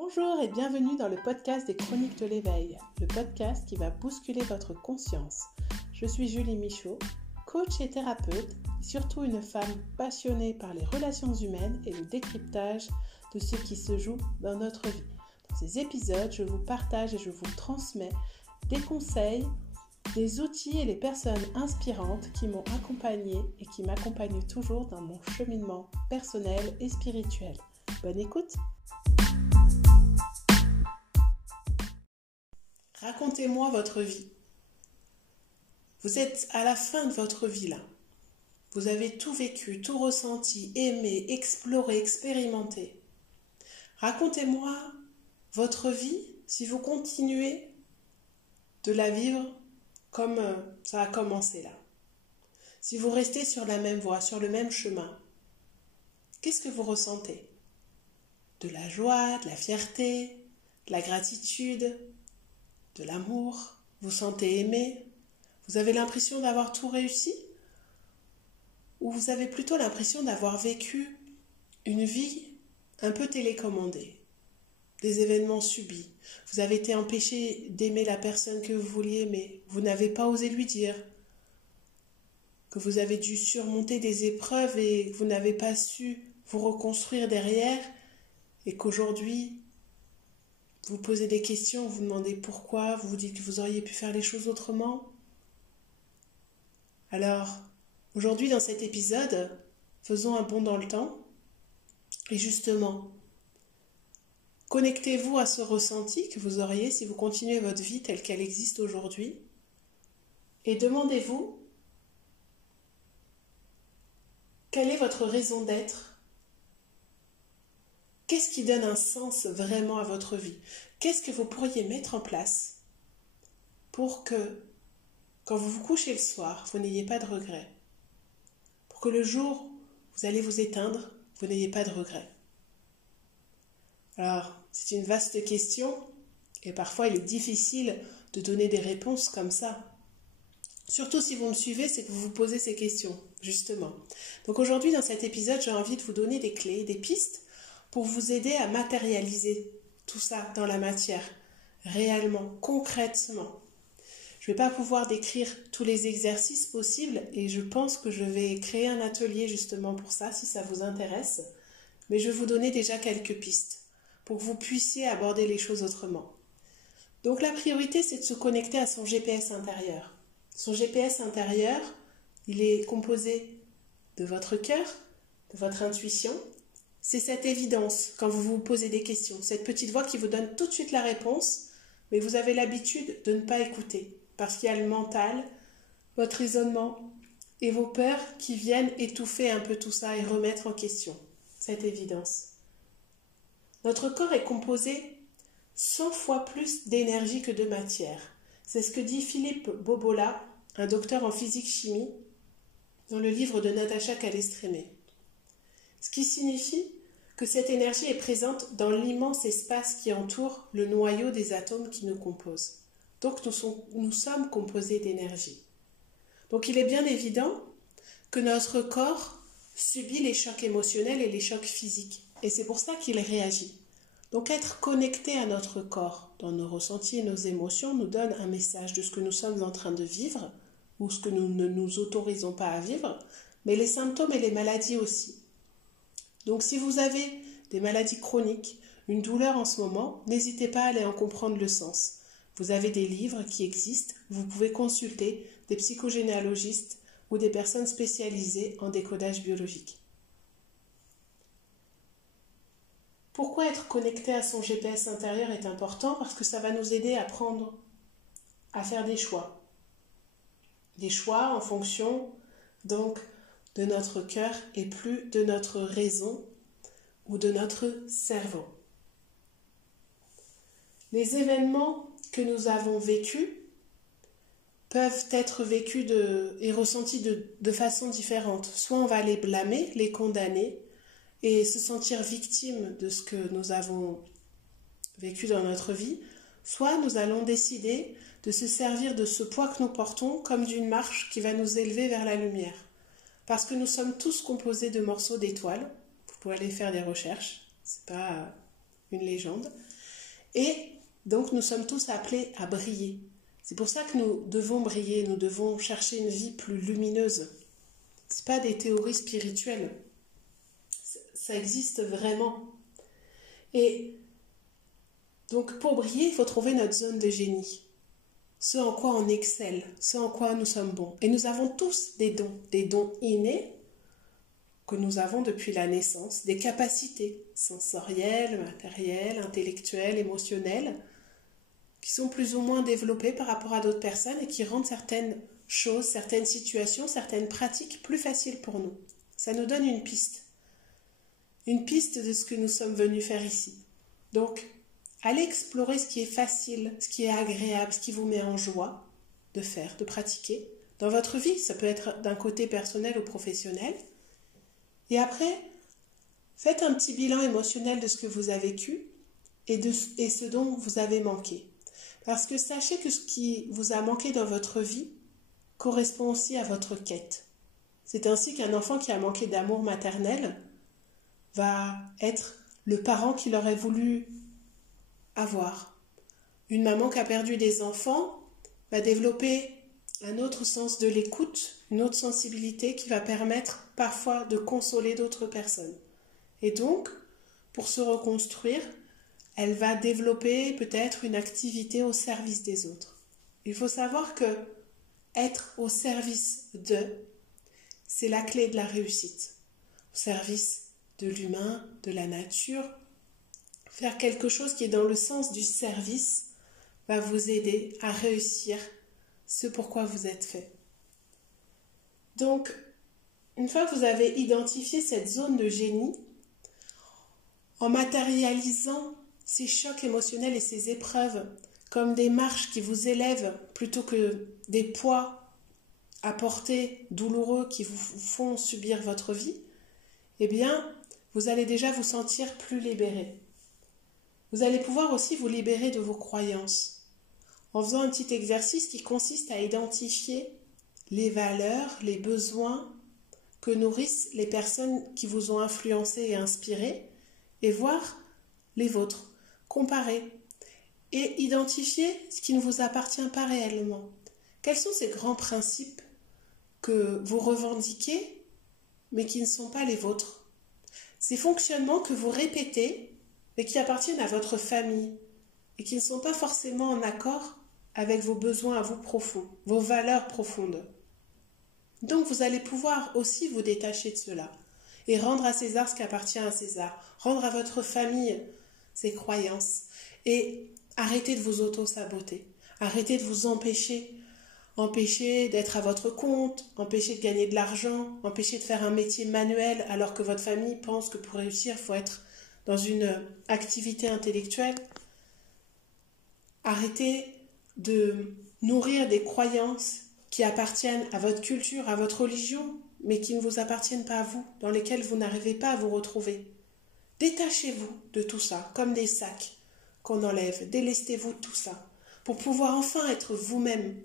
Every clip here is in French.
Bonjour et bienvenue dans le podcast des Chroniques de l'éveil, le podcast qui va bousculer votre conscience. Je suis Julie Michaud, coach et thérapeute, et surtout une femme passionnée par les relations humaines et le décryptage de ce qui se joue dans notre vie. Dans ces épisodes, je vous partage et je vous transmets des conseils, des outils et les personnes inspirantes qui m'ont accompagnée et qui m'accompagnent toujours dans mon cheminement personnel et spirituel. Bonne écoute! Racontez-moi votre vie. Vous êtes à la fin de votre vie là. Vous avez tout vécu, tout ressenti, aimé, exploré, expérimenté. Racontez-moi votre vie si vous continuez de la vivre comme ça a commencé là. Si vous restez sur la même voie, sur le même chemin, qu'est-ce que vous ressentez? De la joie, de la fierté, de la gratitude, de l'amour, vous sentez aimé, vous avez l'impression d'avoir tout réussi? Ou vous avez plutôt l'impression d'avoir vécu une vie un peu télécommandée, des événements subis, vous avez été empêché d'aimer la personne que vous vouliez aimer, vous n'avez pas osé lui dire, que vous avez dû surmonter des épreuves et que vous n'avez pas su vous reconstruire derrière et qu'aujourd'hui, vous posez des questions, vous demandez pourquoi, vous vous dites que vous auriez pu faire les choses autrement. Alors, aujourd'hui dans cet épisode, faisons un bond dans le temps et justement, connectez-vous à ce ressenti que vous auriez si vous continuez votre vie telle qu'elle existe aujourd'hui et demandez-vous quelle est votre raison d'être. Qu'est-ce qui donne un sens vraiment à votre vie? Qu'est-ce que vous pourriez mettre en place pour que, quand vous vous couchez le soir, vous n'ayez pas de regrets? Pour que le jour où vous allez vous éteindre, vous n'ayez pas de regrets? Alors, c'est une vaste question et parfois il est difficile de donner des réponses comme ça. Surtout si vous me suivez, c'est que vous vous posez ces questions, justement. Donc aujourd'hui, dans cet épisode, j'ai envie de vous donner des clés, des pistes pour vous aider à matérialiser tout ça dans la matière, réellement, concrètement. Je ne vais pas pouvoir décrire tous les exercices possibles et je pense que je vais créer un atelier justement pour ça, si ça vous intéresse. Mais je vais vous donner déjà quelques pistes pour que vous puissiez aborder les choses autrement. Donc la priorité, c'est de se connecter à son GPS intérieur. Son GPS intérieur, il est composé de votre cœur, de votre intuition. C'est cette évidence quand vous vous posez des questions, cette petite voix qui vous donne tout de suite la réponse, mais vous avez l'habitude de ne pas écouter, parce qu'il y a le mental, votre raisonnement et vos peurs qui viennent étouffer un peu tout ça et remettre en question cette évidence. Notre corps est composé 100 fois plus d'énergie que de matière. C'est ce que dit Philippe Bobola, un docteur en physique-chimie, dans le livre de Natacha Calestrémé. Ce qui signifie que cette énergie est présente dans l'immense espace qui entoure le noyau des atomes qui nous composent. Donc nous sommes composés d'énergie. Donc il est bien évident que notre corps subit les chocs émotionnels et les chocs physiques. Et c'est pour ça qu'il réagit. Donc être connecté à notre corps, dans nos ressentis et nos émotions, nous donne un message de ce que nous sommes en train de vivre ou ce que nous ne nous autorisons pas à vivre, mais les symptômes et les maladies aussi. Donc si vous avez des maladies chroniques, une douleur en ce moment, n'hésitez pas à aller en comprendre le sens. Vous avez des livres qui existent, vous pouvez consulter des psychogénéalogistes ou des personnes spécialisées en décodage biologique. Pourquoi être connecté à son GPS intérieur est important? Parce que ça va nous aider à faire des choix. Des choix en fonction donc de notre cœur et plus de notre raison ou de notre cerveau. Les événements que nous avons vécus peuvent être vécus et ressentis de façon différente. Soit on va les blâmer, les condamner et se sentir victime de ce que nous avons vécu dans notre vie, soit nous allons décider de se servir de ce poids que nous portons comme d'une marche qui va nous élever vers la lumière. Parce que nous sommes tous composés de morceaux d'étoiles. Vous pouvez aller faire des recherches. C'est pas une légende. Et donc nous sommes tous appelés à briller. C'est pour ça que nous devons briller, nous devons chercher une vie plus lumineuse. Ce n'est pas des théories spirituelles. Ça existe vraiment. Et donc pour briller, il faut trouver notre zone de génie. Ce en quoi on excelle, ce en quoi nous sommes bons. Et nous avons tous des dons innés que nous avons depuis la naissance, des capacités sensorielles, matérielles, intellectuelles, émotionnelles, qui sont plus ou moins développées par rapport à d'autres personnes et qui rendent certaines choses, certaines situations, certaines pratiques plus faciles pour nous. Ça nous donne une piste de ce que nous sommes venus faire ici. Donc, allez explorer ce qui est facile, ce qui est agréable, ce qui vous met en joie de faire, de pratiquer. Dans votre vie, ça peut être d'un côté personnel ou professionnel. Et après, faites un petit bilan émotionnel de ce que vous avez vécu et ce dont vous avez manqué. Parce que sachez que ce qui vous a manqué dans votre vie correspond aussi à votre quête. C'est ainsi qu'un enfant qui a manqué d'amour maternel va être le parent qu'il aurait voulu avoir. Une maman qui a perdu des enfants va développer un autre sens de l'écoute, une autre sensibilité qui va permettre parfois de consoler d'autres personnes. Et donc, pour se reconstruire, elle va développer peut-être une activité au service des autres. Il faut savoir que être au service de, c'est la clé de la réussite. Au service de l'humain, de la nature, faire quelque chose qui est dans le sens du service va vous aider à réussir ce pourquoi vous êtes fait. Donc, une fois que vous avez identifié cette zone de génie, en matérialisant ces chocs émotionnels et ces épreuves comme des marches qui vous élèvent plutôt que des poids à porter douloureux qui vous font subir votre vie, eh bien, vous allez déjà vous sentir plus libéré. Vous allez pouvoir aussi vous libérer de vos croyances en faisant un petit exercice qui consiste à identifier les valeurs, les besoins que nourrissent les personnes qui vous ont influencé et inspiré et voir les vôtres, comparer et identifier ce qui ne vous appartient pas réellement. Quels sont ces grands principes que vous revendiquez mais qui ne sont pas les vôtres? Ces fonctionnements que vous répétez mais qui appartiennent à votre famille et qui ne sont pas forcément en accord avec vos besoins à vous profonds, vos valeurs profondes. Donc vous allez pouvoir aussi vous détacher de cela et rendre à César ce qui appartient à César, rendre à votre famille ses croyances et arrêtez de vous auto-saboter, arrêtez de vous empêcher d'être à votre compte, empêcher de gagner de l'argent, empêcher de faire un métier manuel alors que votre famille pense que pour réussir, il faut être dans une activité intellectuelle. Arrêtez de nourrir des croyances qui appartiennent à votre culture, à votre religion, mais qui ne vous appartiennent pas à vous, dans lesquelles vous n'arrivez pas à vous retrouver. Détachez-vous de tout ça, comme des sacs qu'on enlève. Délestez-vous de tout ça, pour pouvoir enfin être vous-même.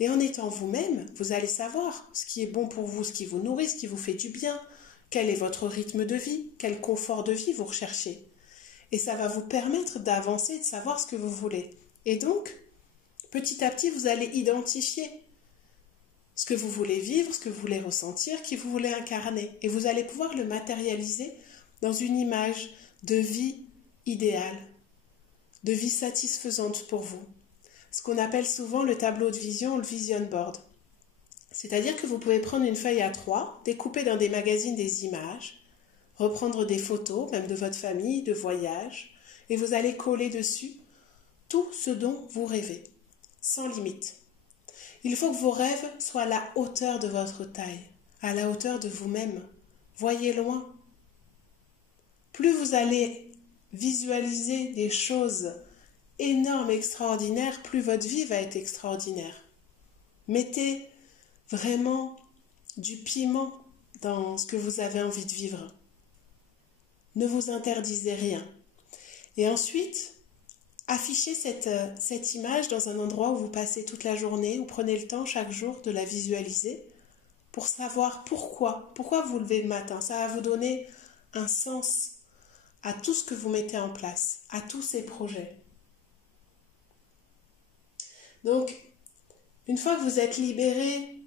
Et en étant vous-même, vous allez savoir ce qui est bon pour vous, ce qui vous nourrit, ce qui vous fait du bien, quel est votre rythme de vie, quel confort de vie vous recherchez. Et ça va vous permettre d'avancer, de savoir ce que vous voulez. Et donc, petit à petit, vous allez identifier ce que vous voulez vivre, ce que vous voulez ressentir, qui vous voulez incarner. Et vous allez pouvoir le matérialiser dans une image de vie idéale, de vie satisfaisante pour vous. Ce qu'on appelle souvent le tableau de vision, le vision board. C'est-à-dire que vous pouvez prendre une feuille A3, découper dans des magazines des images, reprendre des photos, même de votre famille, de voyages, et vous allez coller dessus tout ce dont vous rêvez, sans limite. Il faut que vos rêves soient à la hauteur de votre taille, à la hauteur de vous-même. Voyez loin. Plus vous allez visualiser des choses énormes, extraordinaires, plus votre vie va être extraordinaire. Mettez vraiment du piment dans ce que vous avez envie de vivre. Ne vous interdisez rien. Et ensuite, affichez cette image dans un endroit où vous passez toute la journée, ou prenez le temps chaque jour de la visualiser pour savoir pourquoi vous levez le matin. Ça va vous donner un sens à tout ce que vous mettez en place, à tous ces projets. Donc, une fois que vous êtes libéré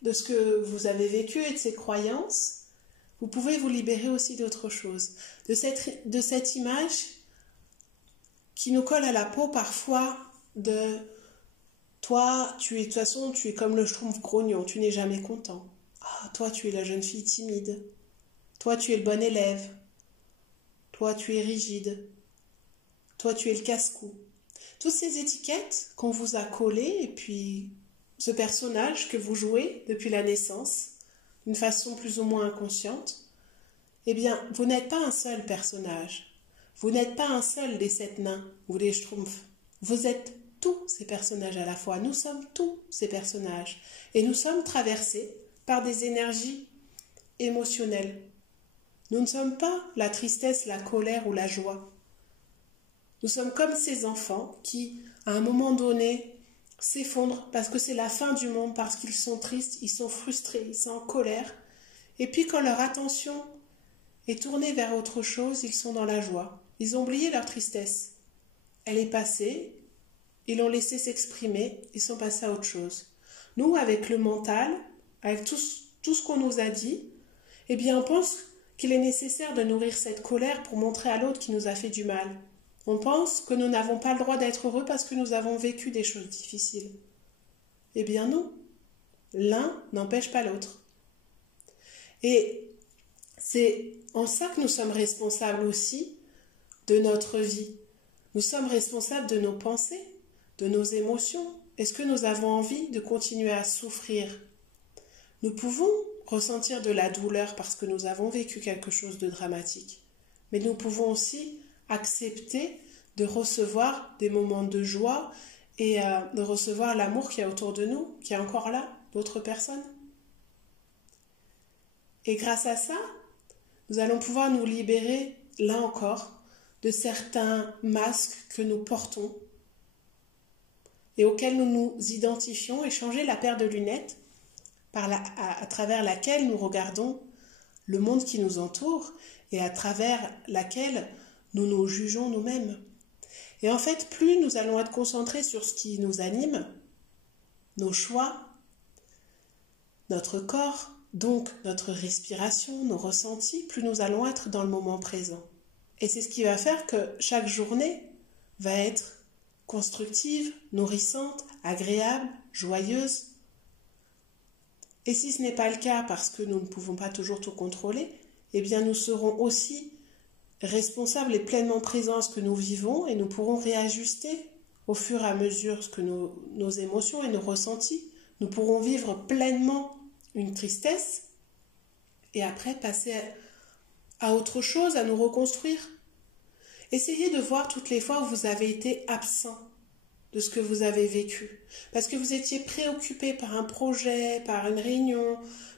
de ce que vous avez vécu et de ces croyances, vous pouvez vous libérer aussi d'autre chose, de cette image qui nous colle à la peau parfois de toi, de toute façon, tu es comme le schtroumpf grognon, tu n'es jamais content. Ah, toi, tu es la jeune fille timide. Toi, tu es le bon élève. Toi, tu es rigide. Toi, tu es le casse-cou. Toutes ces étiquettes qu'on vous a collées et puis ce personnage que vous jouez depuis la naissance, d'une façon plus ou moins inconsciente, eh bien, vous n'êtes pas un seul personnage. Vous n'êtes pas un seul des 7 nains ou des schtroumpfs. Vous êtes tous ces personnages à la fois. Nous sommes tous ces personnages. Et nous sommes traversés par des énergies émotionnelles. Nous ne sommes pas la tristesse, la colère ou la joie. Nous sommes comme ces enfants qui, à un moment donné, s'effondrent parce que c'est la fin du monde, parce qu'ils sont tristes, ils sont frustrés, ils sont en colère. Et puis quand leur attention est tournée vers autre chose, ils sont dans la joie. Ils ont oublié leur tristesse. Elle est passée, ils l'ont laissé s'exprimer, ils sont passés à autre chose. Nous, avec le mental, avec tout ce qu'on nous a dit, eh bien on pense qu'il est nécessaire de nourrir cette colère pour montrer à l'autre qui nous a fait du mal. On pense que nous n'avons pas le droit d'être heureux parce que nous avons vécu des choses difficiles. Eh bien non, l'un n'empêche pas l'autre. Et c'est en ça que nous sommes responsables aussi de notre vie. Nous sommes responsables de nos pensées, de nos émotions. Est-ce que nous avons envie de continuer à souffrir? Nous pouvons ressentir de la douleur parce que nous avons vécu quelque chose de dramatique. Mais nous pouvons aussi accepter de recevoir des moments de joie et de recevoir l'amour qui est autour de nous, qui est encore là, d'autres personnes. Et grâce à ça, nous allons pouvoir nous libérer, là encore, de certains masques que nous portons et auxquels nous nous identifions et changer la paire de lunettes à travers laquelle nous regardons le monde qui nous entoure et à travers laquelle nous nous jugeons nous-mêmes. Et en fait, plus nous allons être concentrés sur ce qui nous anime, nos choix, notre corps, donc notre respiration, nos ressentis, plus nous allons être dans le moment présent. Et c'est ce qui va faire que chaque journée va être constructive, nourrissante, agréable, joyeuse. Et si ce n'est pas le cas parce que nous ne pouvons pas toujours tout contrôler, eh bien nous serons aussi responsables et pleinement présents à ce que nous vivons et nous pourrons réajuster au fur et à mesure que nos émotions et nos ressentis. Nous pourrons vivre pleinement une tristesse et après passer à autre chose, à nous reconstruire. Essayez de voir toutes les fois où vous avez été absent de ce que vous avez vécu. Parce que vous étiez préoccupé par un projet, par une réunion,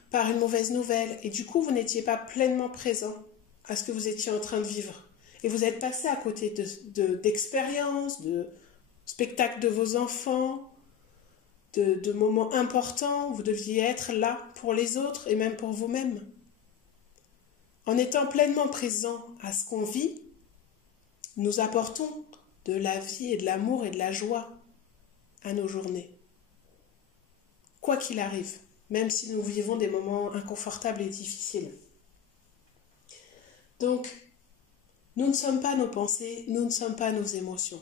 par une mauvaise nouvelle. Et du coup, vous n'étiez pas pleinement présent à ce que vous étiez en train de vivre. Et vous êtes passé à côté d'expériences, de spectacles de vos enfants, de moments importants où vous deviez être là pour les autres et même pour vous-même. En étant pleinement présent à ce qu'on vit, nous apportons de la vie et de l'amour et de la joie à nos journées. Quoi qu'il arrive, même si nous vivons des moments inconfortables et difficiles. Donc, nous ne sommes pas nos pensées, nous ne sommes pas nos émotions.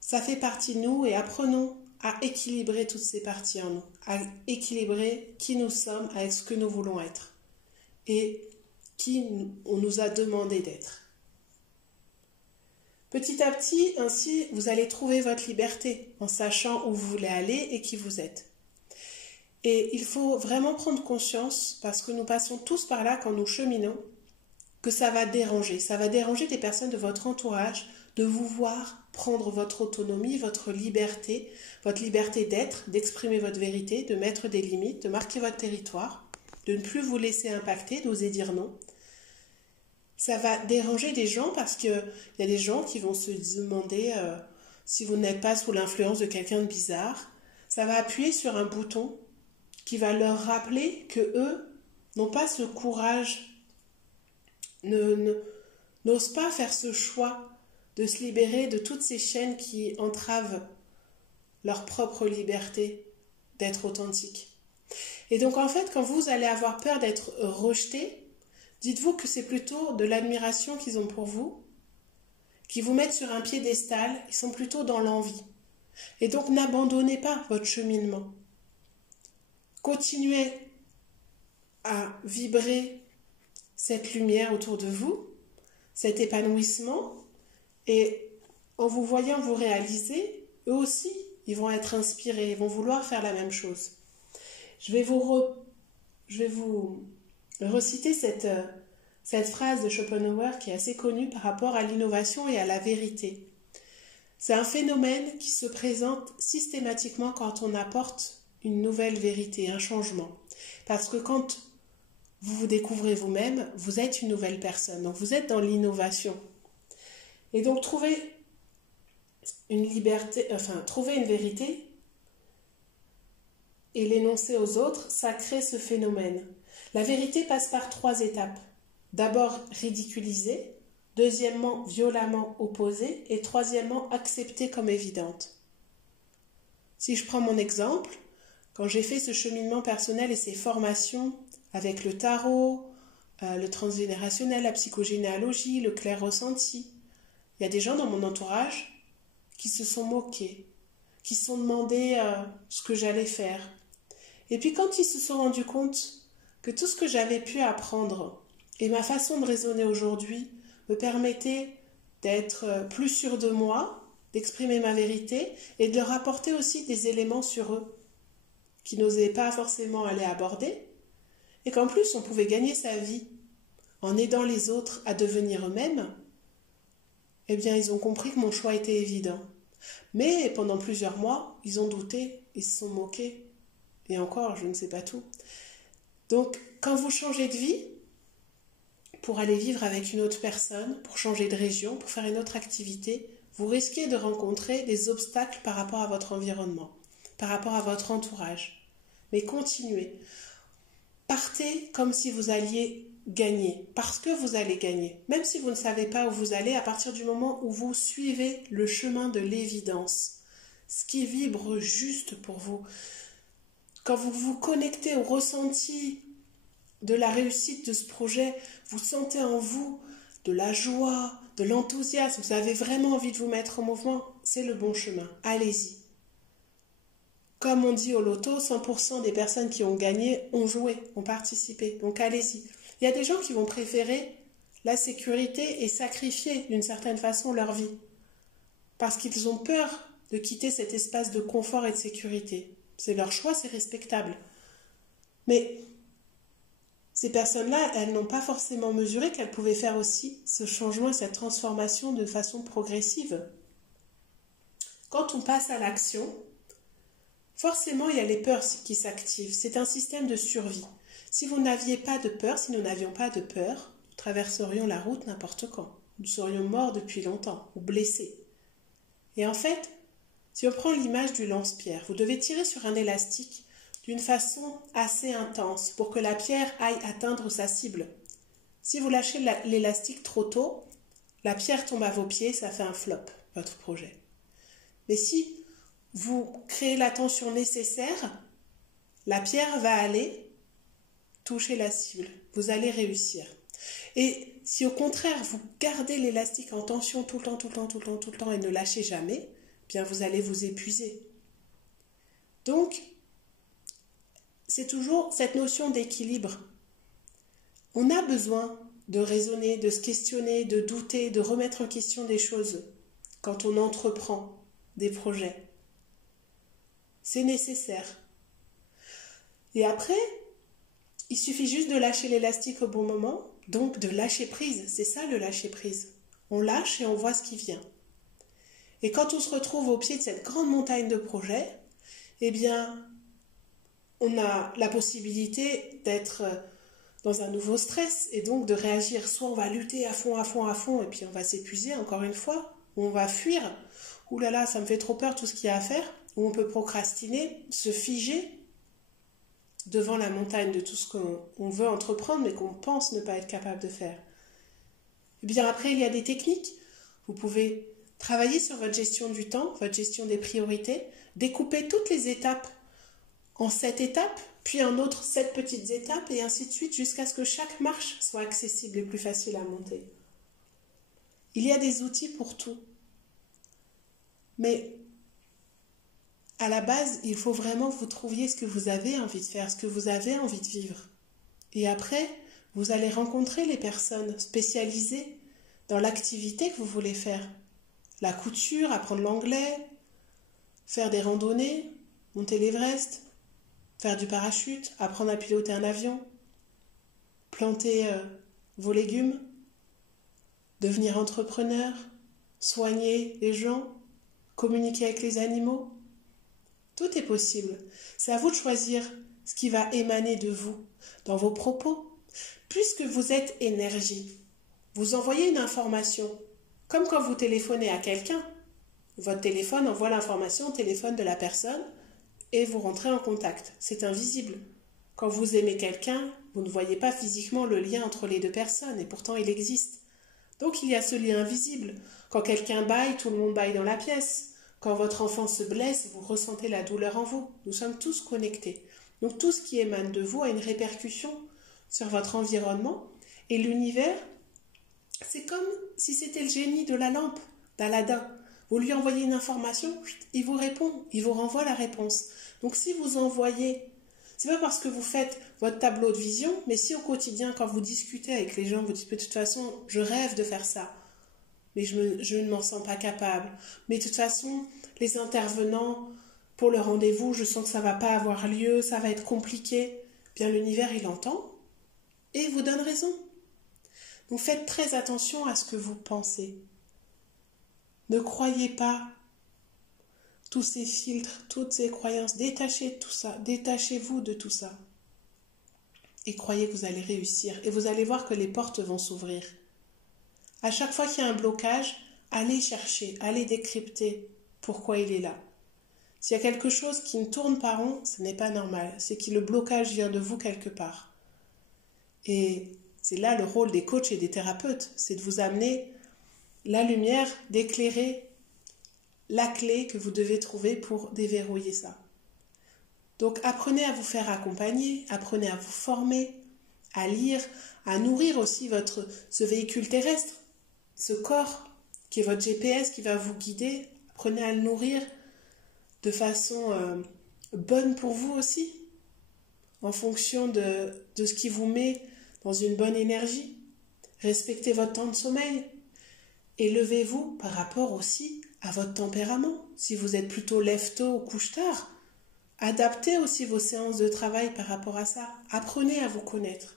Ça fait partie de nous et apprenons à équilibrer toutes ces parties en nous, à équilibrer qui nous sommes avec ce que nous voulons être et qui on nous a demandé d'être. Petit à petit, ainsi, vous allez trouver votre liberté en sachant où vous voulez aller et qui vous êtes. Et il faut vraiment prendre conscience, parce que nous passons tous par là quand nous cheminons, que ça va déranger. Ça va déranger des personnes de votre entourage de vous voir prendre votre autonomie, votre liberté d'être, d'exprimer votre vérité, de mettre des limites, de marquer votre territoire, de ne plus vous laisser impacter, d'oser dire non. Ça va déranger des gens parce qu'il y a des gens qui vont se demander si vous n'êtes pas sous l'influence de quelqu'un de bizarre. Ça va appuyer sur un bouton qui va leur rappeler que eux n'ont pas ce courage, n'osent pas faire ce choix de se libérer de toutes ces chaînes qui entravent leur propre liberté d'être authentique. Et donc en fait, quand vous allez avoir peur d'être rejeté, dites-vous que c'est plutôt de l'admiration qu'ils ont pour vous, qui vous mettent sur un piédestal, ils sont plutôt dans l'envie. Et donc n'abandonnez pas votre cheminement. Continuez à vibrer cette lumière autour de vous, cet épanouissement, et en vous voyant vous réaliser, eux aussi, ils vont être inspirés, ils vont vouloir faire la même chose. Je vais vous reciter cette phrase de Schopenhauer qui est assez connue par rapport à l'innovation et à la vérité. C'est un phénomène qui se présente systématiquement quand on apporte une nouvelle vérité, un changement. Parce que quand vous vous découvrez vous-même, vous êtes une nouvelle personne. Donc vous êtes dans l'innovation. Et donc trouver une vérité et l'énoncer aux autres, ça crée ce phénomène. La vérité passe par 3 étapes. D'abord ridiculisée, deuxièmement violemment opposée et troisièmement acceptée comme évidente. Si je prends mon exemple, quand j'ai fait ce cheminement personnel et ces formations avec le tarot, le transgénérationnel, la psychogénéalogie, le clair ressenti, il y a des gens dans mon entourage qui se sont moqués, qui se sont demandé ce que j'allais faire. Et puis quand ils se sont rendus compte que tout ce que j'avais pu apprendre et ma façon de raisonner aujourd'hui me permettait d'être plus sûre de moi, d'exprimer ma vérité et de leur apporter aussi des éléments sur eux qui n'osaient pas forcément aller aborder, et qu'en plus on pouvait gagner sa vie en aidant les autres à devenir eux-mêmes, eh bien ils ont compris que mon choix était évident. Mais pendant plusieurs mois, ils ont douté, ils se sont moqués, et encore, je ne sais pas tout. Donc, quand vous changez de vie, pour aller vivre avec une autre personne, pour changer de région, pour faire une autre activité, vous risquez de rencontrer des obstacles par rapport à votre environnement, par rapport à votre entourage. Mais continuez. Partez comme si vous alliez gagner, parce que vous allez gagner. Même si vous ne savez pas où vous allez, à partir du moment où vous suivez le chemin de l'évidence, ce qui vibre juste pour vous. Quand vous vous connectez au ressenti de la réussite de ce projet, vous sentez en vous de la joie, de l'enthousiasme, vous avez vraiment envie de vous mettre en mouvement, c'est le bon chemin. Allez-y. Comme on dit au loto, 100% des personnes qui ont gagné ont joué, ont participé. Donc allez-y. Il y a des gens qui vont préférer la sécurité et sacrifier d'une certaine façon leur vie. Parce qu'ils ont peur de quitter cet espace de confort et de sécurité. C'est leur choix, c'est respectable. Mais ces personnes-là, elles n'ont pas forcément mesuré qu'elles pouvaient faire aussi ce changement et cette transformation de façon progressive. Quand on passe à l'action, forcément, il y a les peurs qui s'activent. C'est un système de survie. Si vous n'aviez pas de peur, si nous n'avions pas de peur, nous traverserions la route n'importe quand. Nous serions morts depuis longtemps ou blessés. Et en fait, si on prend l'image du lance-pierre, vous devez tirer sur un élastique d'une façon assez intense pour que la pierre aille atteindre sa cible. Si vous lâchez l'élastique trop tôt, la pierre tombe à vos pieds, ça fait un flop, votre projet. Mais si vous créez la tension nécessaire, la pierre va aller toucher la cible. Vous allez réussir. Et si au contraire, vous gardez l'élastique en tension tout le temps et ne lâchez jamais, bien vous allez vous épuiser. Donc, c'est toujours cette notion d'équilibre. On a besoin de raisonner, de se questionner, de douter, de remettre en question des choses quand on entreprend des projets. C'est nécessaire. Et après, il suffit juste de lâcher l'élastique au bon moment, donc de lâcher prise. C'est ça le lâcher prise. On lâche et on voit ce qui vient. Et quand on se retrouve au pied de cette grande montagne de projets, eh bien, on a la possibilité d'être dans un nouveau stress et donc de réagir. Soit on va lutter à fond, et puis on va s'épuiser encore une fois, ou on va fuir. Ouh là là, ça me fait trop peur tout ce qu'il y a à faire. Ou on peut procrastiner, se figer devant la montagne de tout ce qu'on veut entreprendre, mais qu'on pense ne pas être capable de faire. Et bien après, il y a des techniques. Vous pouvez travailler sur votre gestion du temps, votre gestion des priorités, découper toutes les étapes en 7 étapes, puis en autre 7 petites étapes, et ainsi de suite, jusqu'à ce que chaque marche soit accessible et plus facile à monter. Il y a des outils pour tout. Mais à la base, il faut vraiment que vous trouviez ce que vous avez envie de faire, ce que vous avez envie de vivre. Et après, vous allez rencontrer les personnes spécialisées dans l'activité que vous voulez faire. La couture, apprendre l'anglais, faire des randonnées, monter l'Everest, faire du parachute, apprendre à piloter un avion, planter vos légumes, devenir entrepreneur, soigner les gens, communiquer avec les animaux. Tout est possible. C'est à vous de choisir ce qui va émaner de vous dans vos propos. Puisque vous êtes énergie, vous envoyez une information, comme quand vous téléphonez à quelqu'un. Votre téléphone envoie l'information au téléphone de la personne et vous rentrez en contact. C'est invisible. Quand vous aimez quelqu'un, vous ne voyez pas physiquement le lien entre les deux personnes et pourtant il existe. Donc il y a ce lien invisible. Quand quelqu'un bâille, tout le monde bâille dans la pièce. Quand votre enfant se blesse, vous ressentez la douleur en vous. Nous sommes tous connectés. Donc tout ce qui émane de vous a une répercussion sur votre environnement. Et l'univers, c'est comme si c'était le génie de la lampe d'Aladin. Vous lui envoyez une information, il vous répond, il vous renvoie la réponse. Donc si vous envoyez, c'est pas parce que vous faites votre tableau de vision, mais si au quotidien, quand vous discutez avec les gens, vous dites, de toute façon, je rêve de faire ça, mais je ne m'en sens pas capable. Mais de toute façon, les intervenants, pour le rendez-vous, je sens que ça ne va pas avoir lieu, ça va être compliqué. Bien, l'univers, il entend et il vous donne raison. Donc, faites très attention à ce que vous pensez. Ne croyez pas tous ces filtres, toutes ces croyances. Détachez de tout ça. Détachez-vous de tout ça. Et croyez que vous allez réussir. Et vous allez voir que les portes vont s'ouvrir. À chaque fois qu'il y a un blocage, allez chercher, allez décrypter pourquoi il est là. S'il y a quelque chose qui ne tourne pas rond, ce n'est pas normal. C'est que le blocage vient de vous quelque part. Et c'est là le rôle des coachs et des thérapeutes. C'est de vous amener la lumière, d'éclairer la clé que vous devez trouver pour déverrouiller ça. Donc apprenez à vous faire accompagner, apprenez à vous former, à lire, à nourrir aussi ce véhicule terrestre. Ce corps qui est votre GPS qui va vous guider, apprenez à le nourrir de façon bonne pour vous aussi, en fonction de ce qui vous met dans une bonne énergie. Respectez votre temps de sommeil. Élevez-vous par rapport aussi à votre tempérament. Si vous êtes plutôt lève-tôt ou couche-tard, adaptez aussi vos séances de travail par rapport à ça. Apprenez à vous connaître.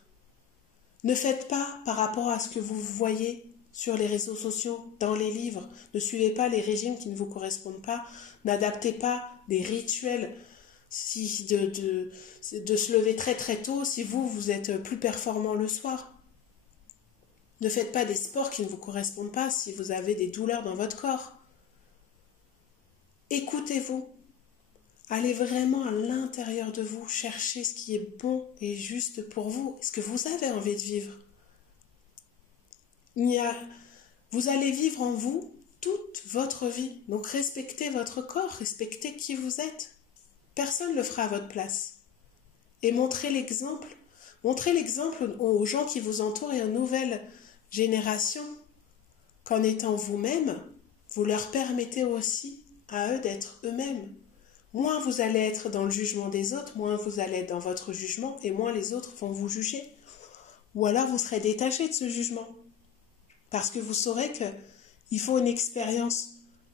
Ne faites pas par rapport à ce que vous voyez sur les réseaux sociaux, dans les livres. Ne suivez pas les régimes qui ne vous correspondent pas. N'adaptez pas des rituels de se lever très très tôt si vous êtes plus performant le soir. Ne faites pas des sports qui ne vous correspondent pas si vous avez des douleurs dans votre corps. Écoutez-vous. Allez vraiment à l'intérieur de vous, chercher ce qui est bon et juste pour vous, ce que vous avez envie de vivre. Vous allez vivre en vous toute votre vie. Donc respectez votre corps, respectez qui vous êtes. Personne ne le fera à votre place. Et montrez l'exemple. Montrez l'exemple aux gens qui vous entourent et aux nouvelles générations qu'en étant vous-même, vous leur permettez aussi à eux d'être eux-mêmes. Moins vous allez être dans le jugement des autres, moins vous allez être dans votre jugement et moins les autres vont vous juger. Ou alors vous serez détaché de ce jugement. Parce que vous saurez qu'il faut une expérience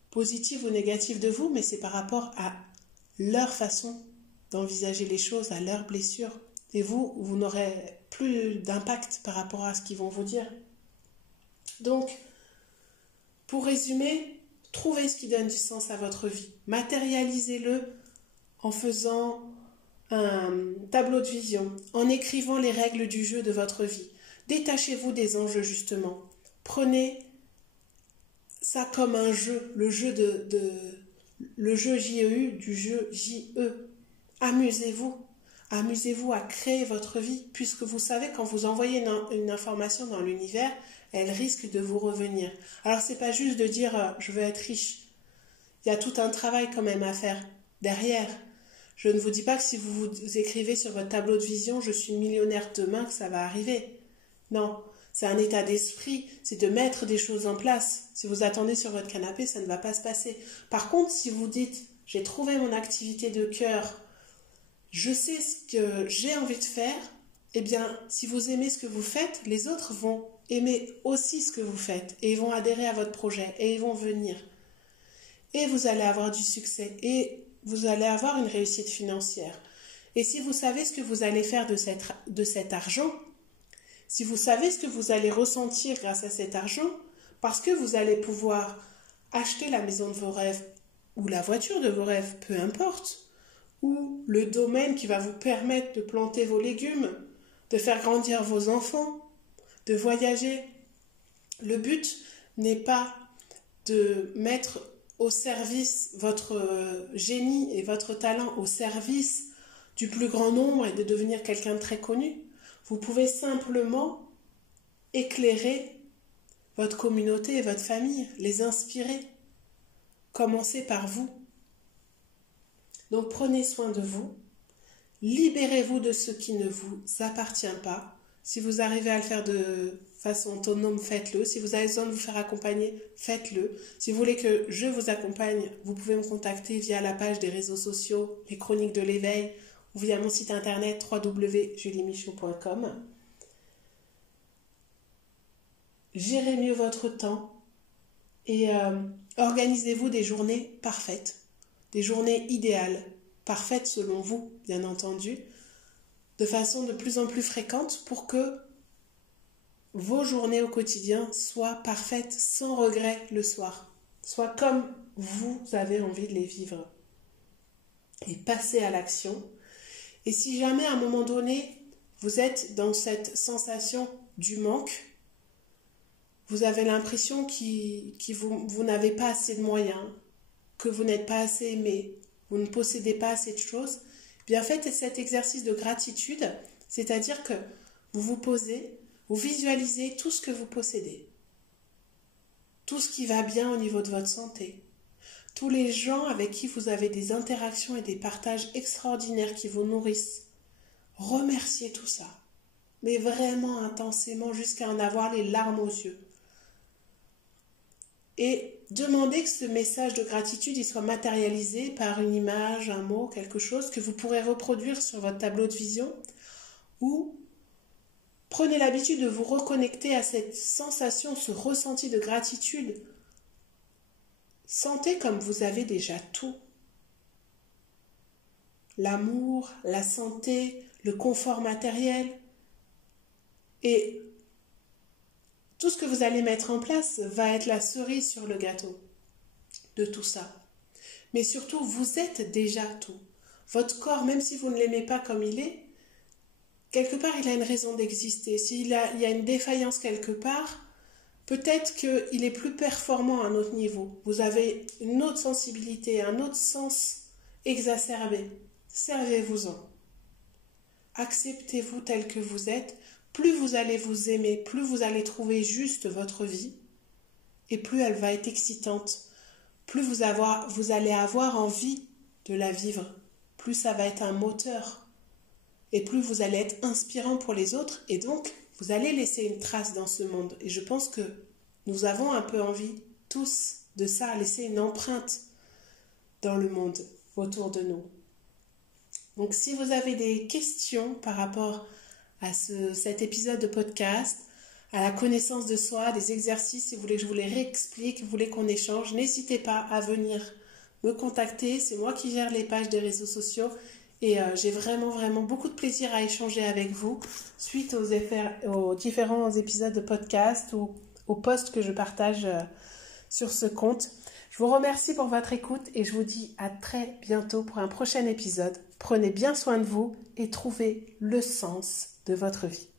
positive ou négative de vous, mais c'est par rapport à leur façon d'envisager les choses, à leurs blessures. Et vous n'aurez plus d'impact par rapport à ce qu'ils vont vous dire. Donc, pour résumer, trouvez ce qui donne du sens à votre vie. Matérialisez-le en faisant un tableau de vision, en écrivant les règles du jeu de votre vie. Détachez-vous des enjeux, justement. Prenez ça comme un jeu, le jeu JEU du jeu JE. Amusez-vous. Amusez-vous à créer votre vie, puisque vous savez, quand vous envoyez une information dans l'univers, elles risquent de vous revenir. Alors c'est pas juste de dire je veux être riche. Il y a tout un travail quand même à faire derrière. Je ne vous dis pas que si vous vous écrivez sur votre tableau de vision je suis millionnaire demain que ça va arriver. Non, c'est un état d'esprit, c'est de mettre des choses en place. Si vous attendez sur votre canapé, ça ne va pas se passer. Par contre, si vous dites j'ai trouvé mon activité de cœur, je sais ce que j'ai envie de faire, eh bien, si vous aimez ce que vous faites, les autres vont aimer aussi ce que vous faites et ils vont adhérer à votre projet et ils vont venir. Et vous allez avoir du succès et vous allez avoir une réussite financière. Et si vous savez ce que vous allez faire de cet argent, si vous savez ce que vous allez ressentir grâce à cet argent, parce que vous allez pouvoir acheter la maison de vos rêves ou la voiture de vos rêves, peu importe, ou le domaine qui va vous permettre de planter vos légumes, de faire grandir vos enfants, de voyager. Le but n'est pas de mettre au service votre génie et votre talent au service du plus grand nombre et de devenir quelqu'un de très connu. Vous pouvez simplement éclairer votre communauté et votre famille, les inspirer. Commencez par vous. Donc prenez soin de vous, libérez-vous de ce qui ne vous appartient pas. Si vous arrivez à le faire de façon autonome, faites-le. Si vous avez besoin de vous faire accompagner, faites-le. Si vous voulez que je vous accompagne, vous pouvez me contacter via la page des réseaux sociaux, les chroniques de l'éveil, ou via mon site internet www.juliemichaud.com. Gérez mieux votre temps et organisez-vous des journées parfaites. Des journées idéales, parfaites selon vous, bien entendu, de façon de plus en plus fréquente pour que vos journées au quotidien soient parfaites, sans regret le soir, soient comme vous avez envie de les vivre. Et passez à l'action. Et si jamais à un moment donné, vous êtes dans cette sensation du manque, vous avez l'impression que vous n'avez pas assez de moyens, que vous n'êtes pas assez aimé, vous ne possédez pas assez de choses, bien faites cet exercice de gratitude, c'est-à-dire que vous vous posez, vous visualisez tout ce que vous possédez, tout ce qui va bien au niveau de votre santé, tous les gens avec qui vous avez des interactions et des partages extraordinaires qui vous nourrissent. Remerciez tout ça, mais vraiment intensément jusqu'à en avoir les larmes aux yeux. Et demandez que ce message de gratitude il soit matérialisé par une image, un mot, quelque chose que vous pourrez reproduire sur votre tableau de vision, ou prenez l'habitude de vous reconnecter à cette sensation, ce ressenti de gratitude. Sentez comme vous avez déjà tout. L'amour, la santé, le confort matériel. Et tout ce que vous allez mettre en place va être la cerise sur le gâteau de tout ça. Mais surtout, vous êtes déjà tout. Votre corps, même si vous ne l'aimez pas comme il est, quelque part, il a une raison d'exister. S'il y a une défaillance quelque part, peut-être qu'il est plus performant à un autre niveau. Vous avez une autre sensibilité, un autre sens exacerbé. Servez-vous-en. Acceptez-vous tel que vous êtes. Plus vous allez vous aimer, plus vous allez trouver juste votre vie, et plus elle va être excitante. Plus vous allez avoir envie de la vivre, plus ça va être un moteur. Et plus vous allez être inspirant pour les autres, et donc vous allez laisser une trace dans ce monde. Et je pense que nous avons un peu envie, tous, de ça, laisser une empreinte dans le monde autour de nous. Donc si vous avez des questions par rapport à cet épisode de podcast, à la connaissance de soi, des exercices, si vous voulez que je vous les réexplique, vous voulez qu'on échange, n'hésitez pas à venir me contacter. C'est moi qui gère les pages des réseaux sociaux et j'ai vraiment beaucoup de plaisir à échanger avec vous suite aux différents épisodes de podcast ou aux posts que je partage sur ce compte. Je vous remercie pour votre écoute et je vous dis à très bientôt pour un prochain épisode. Prenez bien soin de vous et trouvez le sens de votre vie.